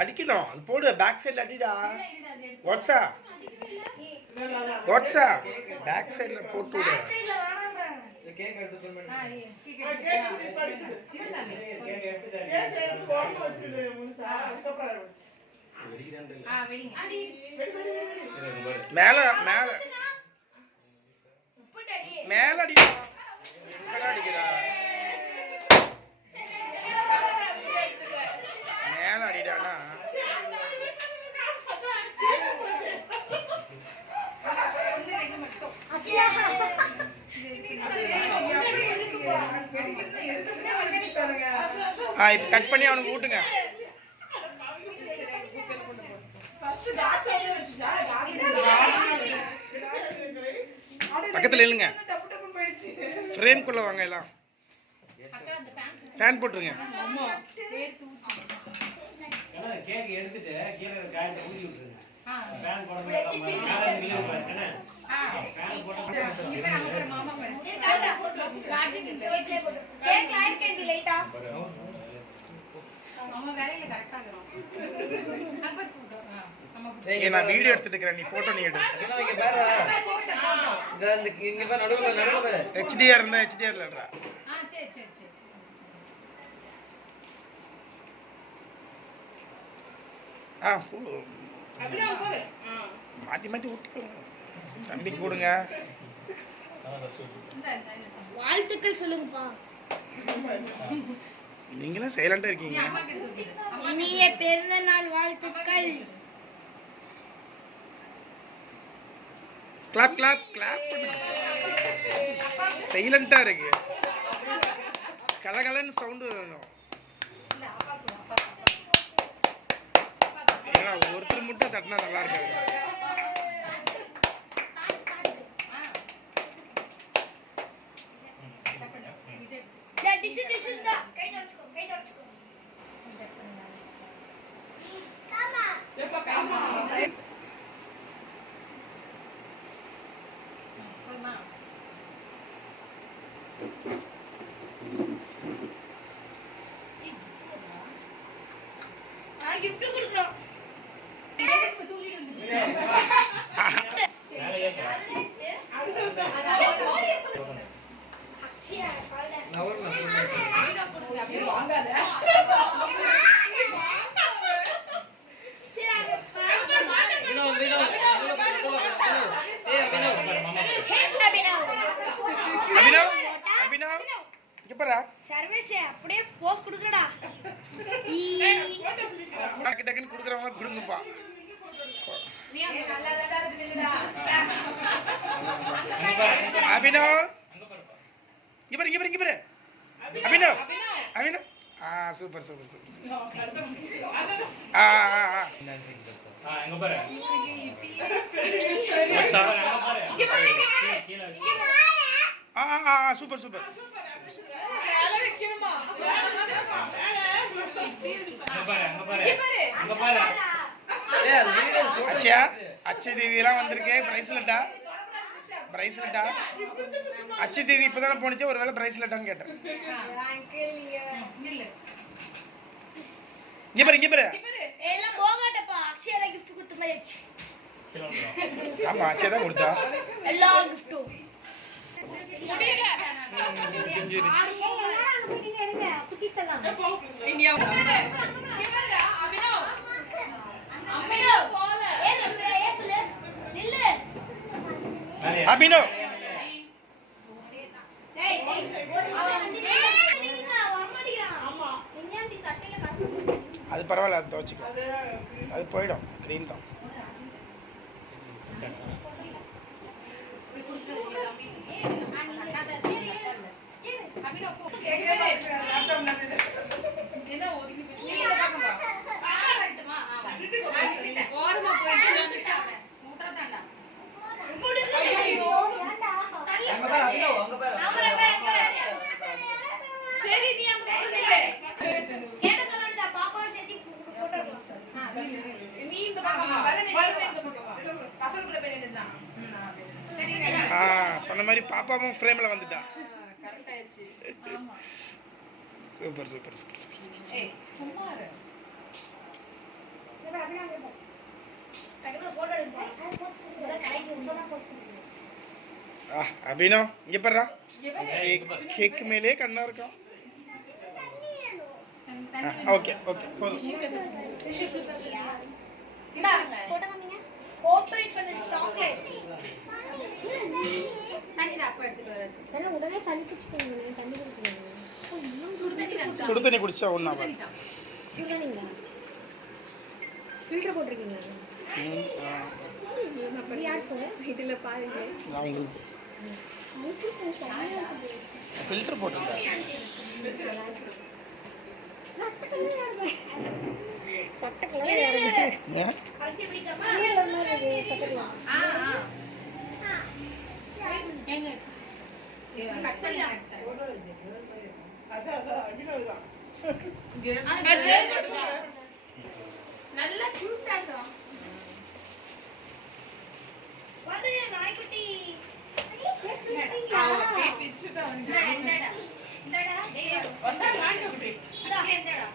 அடிக்கணும். அது போடு, பேக் சைடில் அடிடா. வாட்ஸா வாட்ஸா பேக் சைடில் போட்டு விடு. மேல மேல மேல அடிடா. அடிக்கிறா மேல அடிடானா. இப்ப கட் பண்ணி அவனுக்கு ஊட்டுங்க. பக்கத்துல இல்லைங்க, ஃப்ரேம்குள்ள வாங்க. எல்லாம் ஃபேன் போட்டுருங்க. நான் வீடியோ எடுத்துட்டு இருக்கிறேன், நீ போட்டோ நீ எடு. ஹெச்டிஆர் இருந்தா ஹெச்டிஆர்ல எடுறா. மாத்தி மாத்தி விட்டுக்கோங்க. தம்பி கூடுங்க. வாழ்த்துக்கள் சொல்லுங்கப்பா. நீங்களும் சைலண்டா இருக்கீங்க. இனிய பிறந்த நாள் வாழ்த்துக்கள். Clap clap clap. சைலண்டா இருக்கு. கலகலன்னு சவுண்ட் வேணும். ஒருத்தர் மட்டும் தட்டினா நல்லா இருக்காது. கிஃப்ட் கொடுக்கணும். சர்வீஸ் அப்படியே போஸ்ட் குடுக்கறடா. டக்கு டக்குன்னு குடுக்கறவங்க குடுங்கப்பா. நீ நல்லதடா இருக்குடா. அபினவ் இங்க பாரு. Abhinav super super super. எங்க பாரு. வாட்ஸா சூப்பர் சூப்பர். அச்சை தேதியெல்லாம் வந்திருக்கு. பிரைஸ்லெட்டா அச்சை தேதி இப்பதானே போனிச்சு. ஒருவேளை பிரைஸ்லெட்டான்னு கேட்டேன். இங்க பாரு. ஆமா அச்சை தான் கொடுத்தா எல்லா கிஃப்டும். அபினவ் அது பரவாயில்ல, அது துவச்சிக்கலாம். அது போயிடும். க்ரீன் தான். சொன்ன மாதிரி பாப்பாவும் ஃப்ரேம்ல வந்துட்டா. Super super super super. Photo எடுப்போம் அபினோ இங்க பாருடா கேக் மேலே கண்ணா இருக்கும் ஓகே ஓகே போதும் கோஆபரேட் பண்ண சாக்லேட் உடனே சளி பிடிச்சிக்கோங்க தண்ணி குடிக்கணும் சுடு தண்ணி குடிச்சா ஒன்றா சுடுதண்ணிங்களா ஃபில்டர் போட்டிருக்கீங்களா யாருக்கும் இதில் பாருங்க அவங்களுக்கு ஃபில்டர் போட்டிருக்கேன் சட்டை கலர் ஏன் அரிசி பிடிக்காம சட்டை கட் பண்ணி நல்லா கியூட்டா இருக்கும் பாரு நாய்க்குட்டி இந்தடா இந்தடா டேய் வசா நாய்க்குட்டி இந்தடா